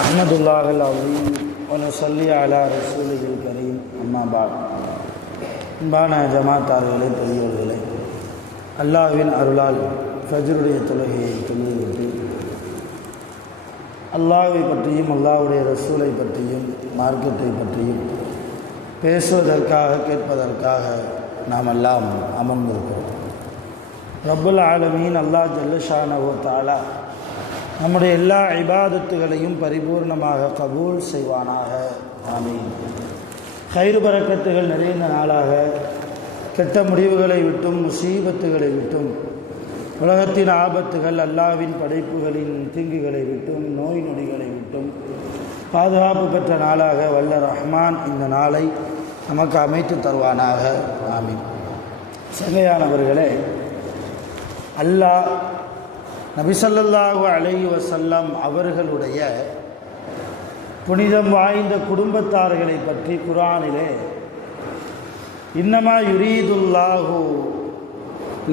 நஹ்மதுல்லாஹில் அஸீம் வ நுஸல்லி அலா ரசூலில் கரீம். அம்மா பாத். அன்பான ஜமாத்தார்களே, பெரியவர்களே, அல்லாஹ்வின் அருளால் ஃபஜ்ருடைய தொழுகையை தொழுதுவிட்டு அல்லாஹ்வை பற்றியும் அல்லாஹ்வுடைய ரசூலை பற்றியும் மார்க்கத்தை பற்றியும் பேசுவதற்காக கேட்பதற்காக நாம் எல்லாம் அமர்ந்திருக்கிறோம். ரப்புல் ஆலமீன் அல்லாஹ் ஜல்லஷானஹு வ தஆலா நம்முடைய எல்லா இபாதத்துகளையும் பரிபூர்ணமாக கபூல் செய்வானாக. ஆமீன். கைரு பரக்கத்துகள் நிறைந்த நாளாக கெட்ட முடிவுகளை விட்டும் முசீபத்துகளை விட்டும் உலகத்தின் ஆபத்துகள் அல்லாஹ்வின் படைப்புகளின் தீங்குகளை விட்டும் நோய் நொடிகளை விட்டும் பாதுகாப்பு பெற்ற நாளாக வல்ல ரஹ்மான் இந்த நாளை நமக்கு அமைத்து தருவானாக. ஆமீன். சங்கையானவர்களே, அல்லாஹ் நபி ஸல்லல்லாஹு அலைஹி வஸல்லம் அவர்களுடைய புனிதம் வாய்ந்த குடும்பத்தார்களை பற்றி குர்ஆனிலே இன்னமா யுரீதுல்லாஹு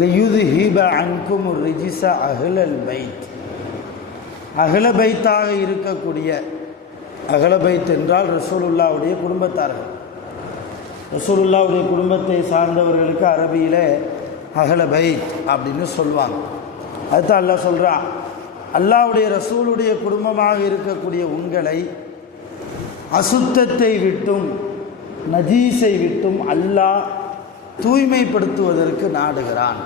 லியுத்ஹிப அன்குமுர் ரிஜ்ஸ அஹ்லல் பைத், அஹ்ல பைத்தாக இருக்கக்கூடிய, அஹ்ல பைத் என்றால் ரசூலுல்லாஹ்வுடைய குடும்பத்தார்கள். ரசூலுல்லாஹ்வுடைய குடும்பத்தை சார்ந்தவர்களுக்கு அரபியிலே அஹ்ல பைத் அப்படின்னு சொல்லுவாங்க. அதுதான் அல்லாஹ் சொல்கிறான், அல்லாஹ்வுடைய ரசூலுடைய குடும்பமாக இருக்கக்கூடிய உங்களை அசுத்தத்தை விட்டும் நஜீஸை விட்டும் அல்லாஹ் தூய்மைப்படுத்துவதற்கு நாடுகிறான்.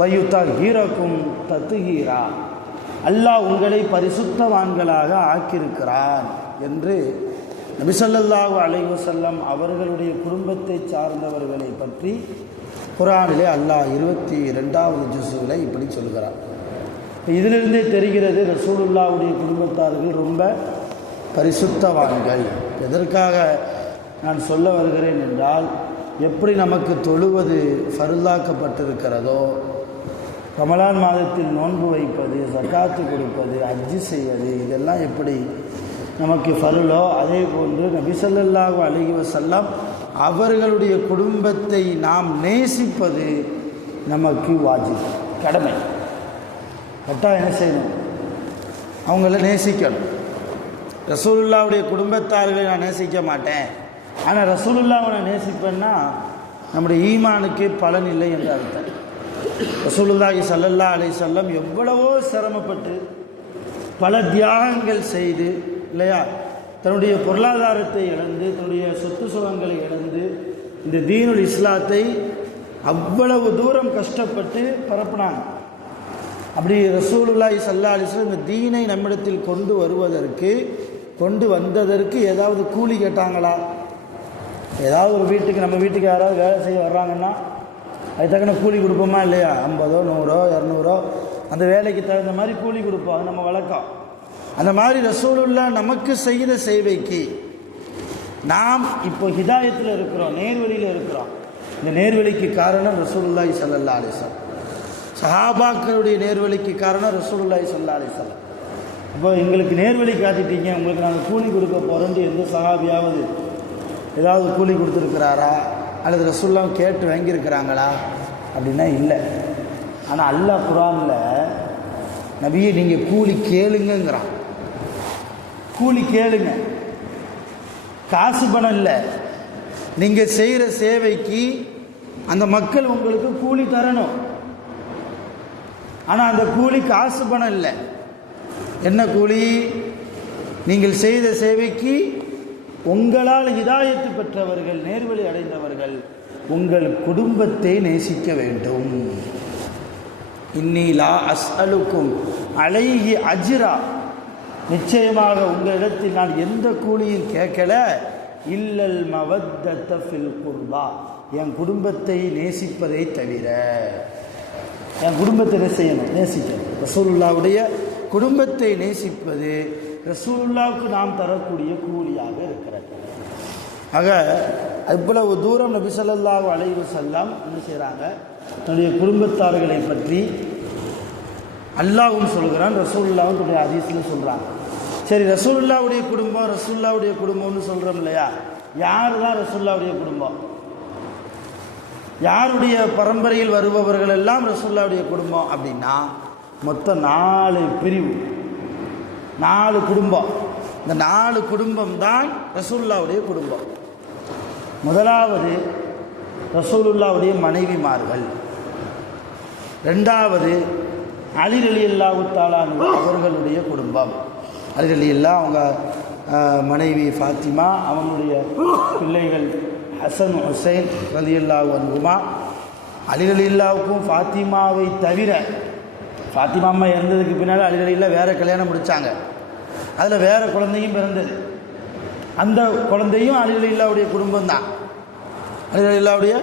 வயுத்தஹீரக்கும் தத்ஹீரா, அல்லாஹ் உங்களை பரிசுத்தவான்களாக ஆக்கியிருக்கிறான் என்று நபி ஸல்லல்லாஹு அலைஹி வஸல்லம் அவர்களுடைய குடும்பத்தை சார்ந்தவர்களை பற்றி குர்ஆனிலே அல்லாஹ் 22வது ஜுஸுல இப்படி சொல்கிறார். இதிலிருந்தே தெரிகிறது ரசூலுல்லாஹ்வுடைய குடும்பத்தார்கள் ரொம்ப பரிசுத்தவான்கள். எதற்காக நான் சொல்ல வருகிறேன் என்றால், எப்படி நமக்கு தொழுவது ஃபர்லாக்கப்பட்டிருக்கிறதோ, ரமலான் மாதத்தில் நோன்பு வைப்பது, ஜக்காத்து கொடுப்பது, ஹஜ்ஜு செய்வது, இதெல்லாம் எப்படி நமக்கு ஃபர்லோ, அதே போன்று நபி ஸல்லல்லாஹு அலைஹி வஸல்லம் அவர்களுடைய குடும்பத்தை நாம் நேசிப்பது நமக்கு வாஜிப், கடமை. கரெக்டாக என்ன செய்யணும்? அவங்கள நேசிக்கணும். ரசூலுல்லாஹ்வுடைய குடும்பத்தார்களை நான் நேசிக்க மாட்டேன், ஆனால் ரசூலுல்லாஹ்வை நான் நேசிப்பேன்னா நம்முடைய ஈமானுக்கு பலன் இல்லை என்று அர்த்தம். ரசூலுல்லாஹி ஸல்லல்லாஹு அலைஹி வஸல்லம் எவ்வளவோ சிரமப்பட்டு பல தியாகங்கள் செய்து, இல்லையா, தன்னுடைய பொருளாதாரத்தை இழந்து, தன்னுடைய சொத்து சுகங்களை இழந்து இந்த தீனுல் இஸ்லாத்தை அவ்வளவு தூரம் கஷ்டப்பட்டு பரப்புனாங்க. அப்படி ரசூலுல்லாஹி ஸல்லல்லாஹு அலைஹி வஸல்லம் இந்த தீனை நம்மிடத்தில் கொண்டு வந்ததற்கு ஏதாவது கூலி கேட்டாங்களா? ஏதாவது ஒரு வீட்டுக்கு, நம்ம வீட்டுக்கு யாராவது வேலை செய்ய வர்றாங்கன்னா அது தக்கன கூலி கொடுப்போமா இல்லையா? 50, 100, 200 அந்த வேலைக்கு தகுந்த மாதிரி கூலி கொடுப்போம். அது நம்ம வழக்கம். அந்த மாதிரி ரசூலுல்லாஹ் நமக்கு செய்த சேவைக்கு நாம் இப்போ ஹிதாயத்தில் இருக்கிறோம், நேர்வழியில் இருக்கிறோம். இந்த நேர்வழிக்கு காரணம் ரசூலுல்லாஹி ஸல்லல்லாஹு அலைஹி வஸல்லம். சஹாபாக்களுடைய நேர்வழிக்கு காரணம் ரசூலுல்லாஹி ஸல்லல்லாஹு அலைஹி வஸல்லம். இப்போ எங்களுக்கு நேர்வழி காட்டிட்டீங்க, உங்களுக்கு நாங்கள் கூலி கொடுக்க போகிறோன்னு எந்த சஹாபியாவது ஏதாவது கூலி கொடுத்துருக்கிறாரா அல்லது ரசூலுல்லாஹ் கேட்டு வாங்கியிருக்கிறாங்களா? அப்படின்னா இல்லை. ஆனால் அல்லாஹ் குர்ஆனில் நபியை நீங்கள் கூலி கேளுங்கிறான். கூலி கேளுங்க, காசு பணம் இல்லை. நீங்கள் செய்கிற சேவைக்கு அந்த மக்கள் உங்களுக்கு கூலி தரணும். ஆனால் அந்த கூலி காசு பணம் இல்லை. என்ன கூலி? நீங்கள் செய்த சேவைக்கு உங்களால் ஹிதாயத்து பெற்றவர்கள், நேர்வழி அடைந்தவர்கள் உங்கள் குடும்பத்தை நேசிக்க வேண்டும். இன்னி லா அஸ்அலுக்கும் அலைஹி அஜ்ரா, நிச்சயமாக உங்களிடத்தில் நான் எந்த கூலியும் கேட்கல, இல்லல் மவத்தத ஃபில் குர்பா, என் குடும்பத்தை நேசிப்பதை தவிர. என் குடும்பத்தை நேசிக்கணும். ரசூலுல்லாஹ்வுடைய குடும்பத்தை நேசிப்பது ரசூலுல்லாஹ்வுக்கு நாம் தரக்கூடிய கூலியாக இருக்கிறது. ஆக இவ்வளவு தூரம் நபி ஸல்லல்லாஹு அலைஹி வஸல்லம் என்ன செய்கிறாங்க? தன்னுடைய குடும்பத்தார்களை பற்றி அல்லாஹ்வும் சொல்கிறான், ரசூலுல்லாஹ்வும் தன்னுடைய ஹதீஸ்ல சொல்கிறாங்க. சரி, ரசூலுல்லாஹ்வுடைய குடும்பம்னு சொல்கிறோம் இல்லையா? யார் தான் ரசூலுல்லாஹ்வுடைய குடும்பம்? யாருடைய பரம்பரையில் வருபவர்கள் எல்லாம் ரசூலுல்லாஹ்வுடைய குடும்பம் அப்படின்னா மொத்தம் 4 பிரிவு, 4 குடும்பம். இந்த 4 குடும்பம் தான் ரசூலுல்லாவுடைய குடும்பம். முதலாவது ரசூலுல்லாவுடைய மனைவிமார்கள், ரெண்டாவது அலி ரலியல்லாஹு தஆலா அவர்களுடைய குடும்பம். அலி ரலியல்லாஹு அவங்க மனைவி ஃபாத்திமா, அவங்களுடைய பிள்ளைகள் ஹசன் ஹுசைன் ரலியல்லாஹு அன்ஹுமா. அலி ரலியல்லாஹுக்கும் ஃபாத்திமாவை தவிர, ஃபாத்திமா அம்மா இறந்ததுக்கு பின்னால் அலி ரலியல்லாஹு வேறு கல்யாணம் முடித்தாங்க. அதில் வேறு குழந்தையும் பிறந்தது. அந்த குழந்தையும் அலி ரலியல்லாஹுடைய குடும்பம்தான். அலி ரலியல்லாஹுடைய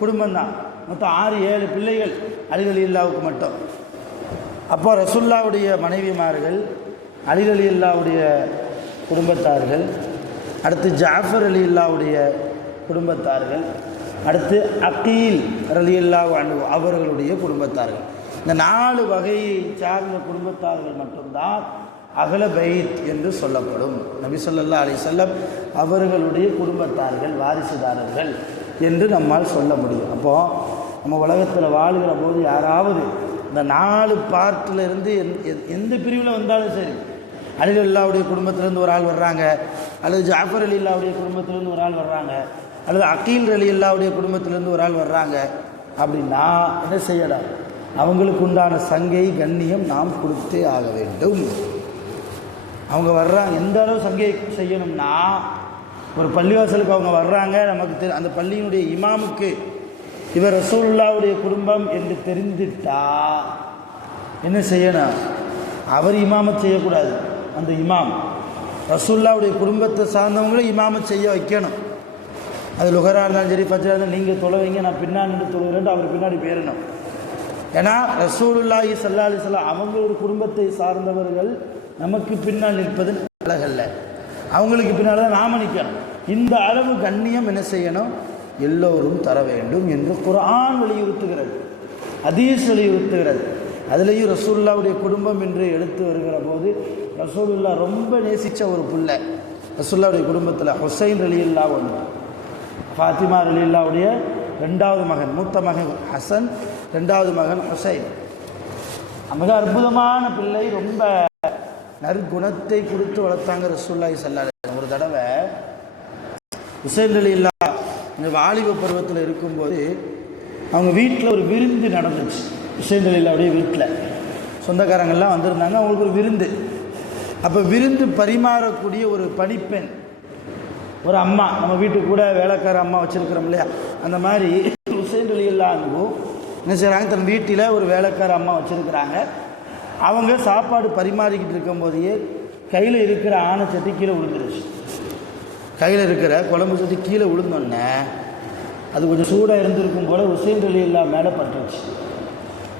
குடும்பம்தான். மொத்தம் 6-7 பிள்ளைகள் அலி ரலியல்லாஹுக்கு மட்டும். அப்போ ரசூலுல்லாவுடைய மனைவிமார்கள், அலி ரலியல்லாஹுடைய குடும்பத்தார்கள், அடுத்து ஜாஃபர் ரலியல்லாஹுடைய குடும்பத்தார்கள், அடுத்து அகீல் ரலியல்லாஹு அன்ஹு அவர்களுடைய குடும்பத்தார்கள். இந்த 4 வகையை சார்ந்த குடும்பத்தார்கள் மட்டும்தான் அஹ்ல பைத் என்று சொல்லப்படும். நபி ஸல்லல்லாஹு அலைஹி வஸல்லம் அவர்களுடைய குடும்பத்தார்கள், வாரிசுதாரர்கள் என்று நம்மால் சொல்ல முடியும். அப்போது நம்ம உலகத்தில் வாழ்கிற போது யாராவது இந்த 4 பார்ட்டில் இருந்து எந்த பிரிவில் வந்தாலும் சரி, அலி ரலியல்லாஹுடைய குடும்பத்திலேருந்து ஒரு ஆள் வர்றாங்க, அல்லது ஜாஃபர் ரலியல்லாஹுடைய குடும்பத்திலேருந்து ஒரு ஆள் வர்றாங்க, அல்லது அகீல் ரலியல்லாஹுடைய குடும்பத்திலேருந்து ஒரு ஆள் வர்றாங்க அப்படின்னா என்ன செய்யலாம்? அவங்களுக்கு உண்டான சங்கை கண்ணியம் நாம் கொடுத்தே ஆக வேண்டும். அவங்க வர்றாங்க, எந்த அளவு சங்கை செய்யணும்னா, ஒரு பள்ளிவாசலுக்கு அவங்க வர்றாங்க, நமக்கு அந்த பள்ளியினுடைய இமாமுக்கு இவர் ரசூலுல்லாவுடைய குடும்பம் என்று தெரிந்துட்டா என்ன செய்யணும்? அவர் இமாமத் செய்யக்கூடாது. அந்த இமாம் ரசூலுல்லாவுடைய குடும்பத்தை சார்ந்தவங்களே இமாமத் செய்ய வைக்கணும். அது லுகரா இருந்தாலும் சரி, ஃபஜ்ரா இருந்தாலும் நீங்கள் தொலைவீங்க, நான் பின்னாடி நின்று தொழுகிறேன், அவர் பின்னாடி போயிடணும். ஏன்னா ரசூலுல்லாஹி ஸல்லல்லாஹு அலைஹி வஸல்லம் அவங்களோட குடும்பத்தை சார்ந்தவர்கள் நமக்கு பின்னால் நிற்பது அழகல்ல, அவங்களுக்கு பின்னால் தான் நாம நிற்கணும். இந்த அளவு கண்ணியம் என்ன செய்யணும்? எல்லோரும் தர வேண்டும் என்று குர்ஆன் வலியுறுத்துகிறது, ஹதீஸ் வலியுறுத்துகிறது. அதுலேயும் ரசூலுல்லாவுடைய குடும்பம் என்று எடுத்து வருகிற போது ரசூலுல்லா ரொம்ப நேசித்த ஒரு பிள்ளை ரசூலுல்லாவுடைய குடும்பத்தில் ஹுசைன் ரலியல்லாஹு அன்ஹு, ஃபாத்திமா ரலியல்லாஹுடைய 2வது மகன், மூத்த மகன் ஹசன், 2வது மகன் ஹுசைன். மிக அற்புதமான பிள்ளை, ரொம்ப நற்குணத்தை கொடுத்து வளர்த்தாங்க ரசூலுல்லாஹி ஸல்லல்லாஹு அலைஹி வஸல்லம். ஒரு தடவை ஹுசைன் ரலியல்லாஹு இந்த வாலிப பருவத்தில் இருக்கும்போது அவங்க வீட்டில் ஒரு விருந்து நடந்துச்சு. ஹுசைன் ரலியல்லாஹுடைய வீட்டில் சொந்தக்காரங்கள்லாம் வந்திருந்தாங்க, அவங்களுக்கு ஒரு விருந்து. அப்போ விருந்து பரிமாறக்கூடிய ஒரு பணிப்பெண், ஒரு அம்மா, நம்ம வீட்டுக்கு கூட வேலைக்கார அம்மா வச்சுருக்கிறோம் இல்லையா, அந்த மாதிரி ஹுசைன் ரலியல்லாஹு என்ன செய்கிறாங்க, தன் வீட்டில் ஒரு வேலைக்கார அம்மா வச்சுருக்கிறாங்க. அவங்க சாப்பாடு பரிமாறிக்கிட்டு இருக்கும்போதே கையில் இருக்கிற ஆணைச்சட்டி கீழே விழுந்துருச்சு. கையில் இருக்கிற குழம்பு சட்டி கீழே விழுந்தோடனே அது கொஞ்சம் சூடாக இருந்திருக்கும் போல் ஹுசைன் ரலியல்லாஹு மேலே பட்டுருச்சு.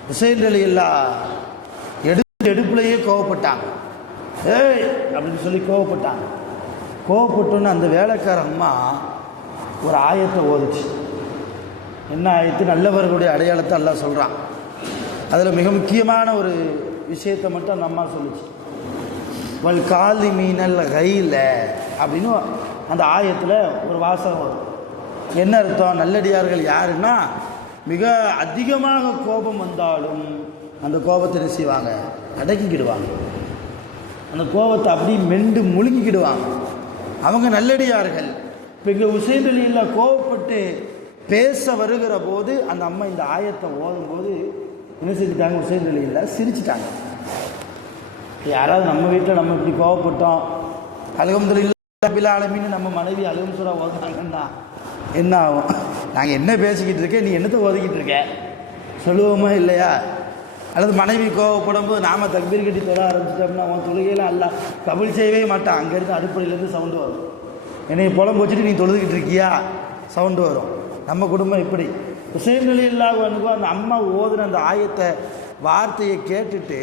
ஹுசைன் ரலியல்லாஹு எடுப்புலையே கோவப்பட்டாங்க. ஏய் அப்படின்னு சொல்லி கோவப்பட்டாங்க. கோவப்பட்டோன்னு அந்த வேலைக்கார அம்மா ஒரு ஆயத்தை ஓதுச்சு. என்ன ஆயத்து? நல்லவர்களுடைய அடையாளத்தை அல்லாஹ் சொல்கிறான். அதில் மிக முக்கியமான ஒரு விஷயத்தை மட்டும் அந்த அம்மா சொல்லிச்சு. வல் காலிமீனல் கைல அப்படின்னு அந்த ஆயத்தில் ஒரு வாசகம் வரும். என்ன அர்த்தம்? நல்லடியார்கள் யாருன்னா, மிக அதிகமாக கோபம் வந்தாலும் அந்த கோபத்தை என்ன செய்வாங்க? அடக்கிக்கிடுவாங்க. அந்த கோபத்தை அப்படியே மெண்டு முழுங்கிக்கிடுவாங்க. அவங்க நல்லடியார்கள். இப்போ இங்கே ஹுசைன் ரலியல்லாஹு கோபப்பட்டு பேச வருகிற போது அந்த அம்மா இந்த ஆயத்தை ஓதும்போது என்ன செஞ்சுட்டாங்க? ஹுசைன் ரலியல்லாஹு சிரிச்சிட்டாங்க. யாராவது நம்ம வீட்டில் நம்ம இப்படி கோவப்பட்டோம், அல்ஹம்துலில்லாஹ் ரப்பில் ஆலமீன் நம்ம மனைவி அல்ஹம் சூரா ஓதுனாங்கன்னா என்ன ஆகும்? நாங்கள் என்ன பேசிக்கிட்டு இருக்கேன், நீ என்னத்தை ஓதிக்கிட்டு இருக்க சொல்லுவோமா இல்லையா? அல்லது மனைவி கோவப்படும் போது நாம் தக்பீர் கட்டி தொழ ஆரம்பிச்சிட்டோம்னா அவன் தொழுகையில் அல்ல கபுல் செய்யவே மாட்டான். அங்கேருந்து அடுப்படையிலேருந்து சவுண்டு வரும். என்னை புலம்பு வச்சுட்டு நீ தொழுதுகிட்டு இருக்கியா சவுண்டு வரும். நம்ம குடும்பம் இப்படி. ஹுசைன் ரலியல்லாஹு அன்ஹு அந்த அம்மா ஓதுன அந்த ஆயத்தை வார்த்தையை கேட்டுட்டு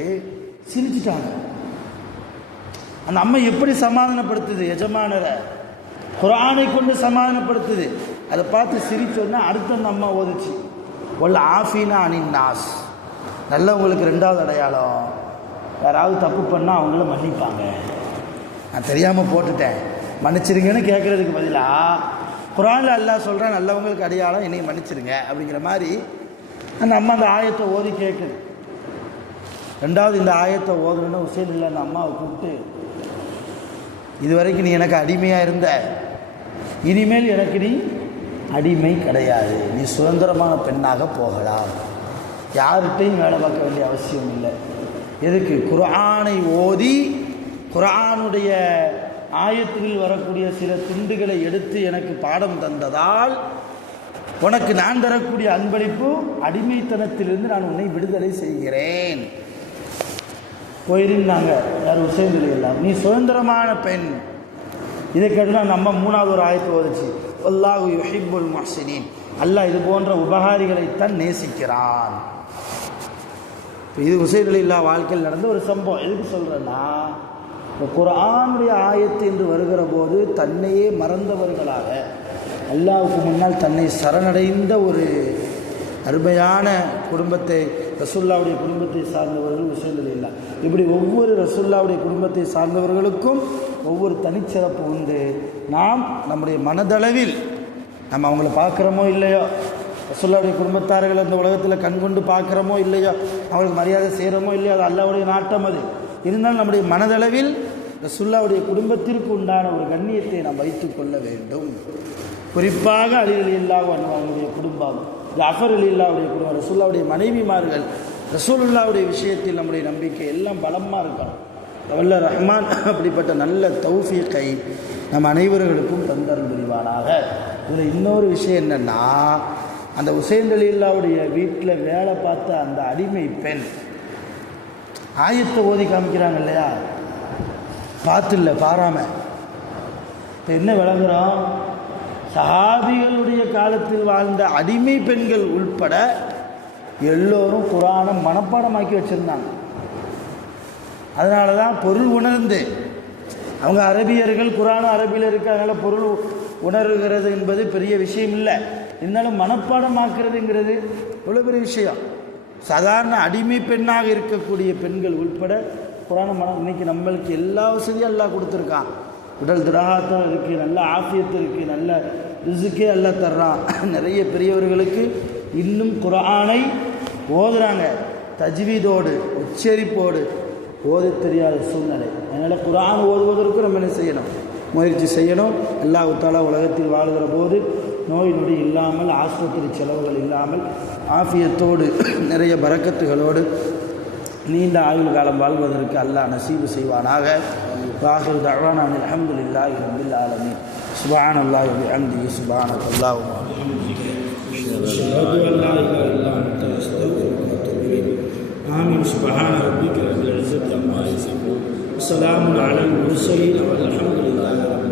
சிரிச்சிட்டாங்க. அந்த அம்மா எப்படி சமாதானப்படுத்துது எஜமானரை, குர்ஆனை கொண்டு சமாதானப்படுத்துது. அதை பார்த்து சிரிச்சோன்னா அடுத்த அந்த அம்மா ஓதுச்சு, ஒல் ஆஃபீனா அனின் நாஸ். நல்லவங்களுக்கு 2வது அடையாளம், யாராவது தப்பு பண்ணால் அவங்கள மன்னிப்பாங்க. நான் தெரியாமல் போட்டுட்டேன் மன்னிச்சிருங்கன்னு கேட்குறதுக்கு பதிலாக குர்ஆனில் அல்லாஹ் சொல்கிறேன் நல்லவங்களுக்கு அடையாளம் என்னை மன்னிச்சிருங்க அப்படிங்கிற மாதிரி அந்த அம்மா அந்த ஆயத்தை ஓதி கேட்குது. 2வது இந்த ஆயத்தை ஓதுறேன்னு ஹுசைன் இல்லை அந்த அம்மாவை கூப்பிட்டு இதுவரைக்கும் நீ எனக்கு அடிமையாக இருந்த, இனிமேல் எனக்கு நீ அடிமை கிடையாது, நீ சுதந்திரமான பெண்ணாக போகலாம், யார்கிட்டையும் வேலை பார்க்க வேண்டிய அவசியம் இல்லை. எதுக்கு? குர்ஆனை ஓதி குர்ஆனுடைய ஆயத்தில் வரக்கூடிய சில துண்டுகளை எடுத்து எனக்கு பாடம் தந்ததால் உனக்கு நான் தரக்கூடிய அன்பளிப்பு அடிமைத்தனத்திலிருந்து நான் உன்னை விடுதலை செய்கிறேன். போயிருந்தாங்க யார் உசைன் எல்லாம், நீ சுதந்திரமான பெண். இதை கேட்டு நம்ம 3வது ஒரு ஆயத்து ஓதிச்சு, அல்லாஹு யுஹிப்புல் முஹ்சினீன், அல்லாஹ் இது போன்ற உபகாரிகளைத்தான் நேசிக்கிறான். இது உசைன் இல்லா வாழ்க்கையில் நடந்த ஒரு சம்பவம். எதுக்கு சொல்கிறேன்னா, இப்போ குர்ஆனுடைய ஆயத்து என்று வருகிற போது தன்னையே மறந்தவர்களாக அல்லாஹ்வுக்கு முன்னால் தன்னை சரணடைந்த ஒரு அருமையான குடும்பத்தை, ரசூலுல்லாஹ்வுடைய குடும்பத்தை சார்ந்தவர்கள் உசைன் இல்லா. இப்படி ஒவ்வொரு ரசூலுல்லாஹ்வுடைய குடும்பத்தை சார்ந்தவர்களுக்கும் ஒவ்வொரு தனிச்சிறப்பு உண்டு. நாம் நம்முடைய மனதளவில் நம்ம அவங்கள பார்க்குறோமோ இல்லையோ, ரசூலுல்லாஹ்வுடைய குடும்பத்தார்கள் அந்த உலகத்தில் கண்கொண்டு பார்க்குறோமோ இல்லையோ, அவங்களுக்கு மரியாதை செய்கிறோமோ இல்லையோ, அது அல்லாஹ்வுடைய நாட்டம். அது இருந்தாலும் நம்முடைய மனதளவில் ரசூலுல்லாஹ்வுடைய குடும்பத்திற்கு உண்டான ஒரு கண்ணியத்தை நாம் வைத்து கொள்ள வேண்டும். குறிப்பாக அலி ரலியல்லாஹு அன்ஹு அவங்களுடைய குடும்பம், ஜாஃபர் ரலியல்லாஹுடைய குடும்பம், ரசூலுல்லாஹ்வுடைய மனைவிமார்கள், ரசூலுல்லாஹ்வுடைய விஷயத்தில் நம்முடைய நம்பிக்கை எல்லாம் பலமாக இருக்கணும். வல்ல ரஹ்மான் அப்படிப்பட்ட நல்ல தௌஃபீக்கை நம் அனைவர்களுக்கும் தந்தருள் புரிவானாக. இதில் இன்னொரு விஷயம் என்னென்னா, அந்த உசைன் ரலியல்லாஹுடைய வீட்டில் வேலை பார்த்த அந்த அடிமை பெண் ஆயத்தை ஓதி காமிக்கிறாங்க இல்லையா, பார்த்து இல்லை பாராமல். இப்போ என்ன விளங்குறோம், சஹாபிகளுடைய காலத்தில் வாழ்ந்த அடிமை பெண்கள் உள்பட எல்லோரும் குர்ஆனை மனப்பாடமாக்கி வச்சுருந்தாங்க. அதனால தான் பொருள் உணர்ந்து, அவங்க அரபியர்கள், குர்ஆனும் அரபியில் இருக்காங்கள, பொருள் உணர்கிறது என்பது பெரிய விஷயம் இல்லை. இருந்தாலும் மனப்பாடமாக்குறதுங்கிறது எவ்வளோ பெரிய விஷயம். சாதாரண அடிமை பெண்ணாக இருக்கக்கூடிய பெண்கள் உள்பட குர்ஆனை இன்னைக்கு நம்மளுக்கு எல்லா வசதியும் அல்லாஹ் கொடுத்துருக்கான். உடல் திராகத்தம் இருக்குது, நல்ல ஆஃபியத்து இருக்குது, நல்ல ரிஸ்கே அல்லாஹ் தர்றான். நிறைய பெரியவர்களுக்கு இன்னும் குர்ஆனை ஓதுறாங்க, தஜ்வீதோடு உச்சரிப்போடு ஓத தெரியாத சூழ்நிலை. அதனால் குர்ஆன் ஓதுவதற்கு நம்ம என்ன செய்யணும், முயற்சி செய்யணும். அல்லாஹ் தஆலா உலகத்தில் வாழ்கிற போது நோய் நொடி இல்லாமல், ஆஸ்பத்திரி செலவுகள் இல்லாமல், ஆஃபியத்தோடு நிறைய பரக்கத்துகளோடு நீண்ட ஆயுள் காலம் வாழ்வதற்கு அல்லாஹ் நசீபு செய்வானாக. வாஹிரு தஅவானா அல்ஹம்துலில்லாஹி ரப்பில் ஆலமீன். சுப்ஹானல்லாஹி வ பிஹம்திஹி, சுப்ஹானல்லாஹி வ பிஹம்திஹி, அஷ்ஹது அன் லா இலாஹா இல்லா அன்த, அஸ்தக்ஃபிருக வ அத்தூபு இலைக். ஆமீன். சுப்ஹான ரப்பிக ரப்பில் இஸ்ஸத்தி அம்மா யசிஃபூன், வ ஸலாமுன் அலல் முர்ஸலீன், வல்ஹம்துலில்லாஹி.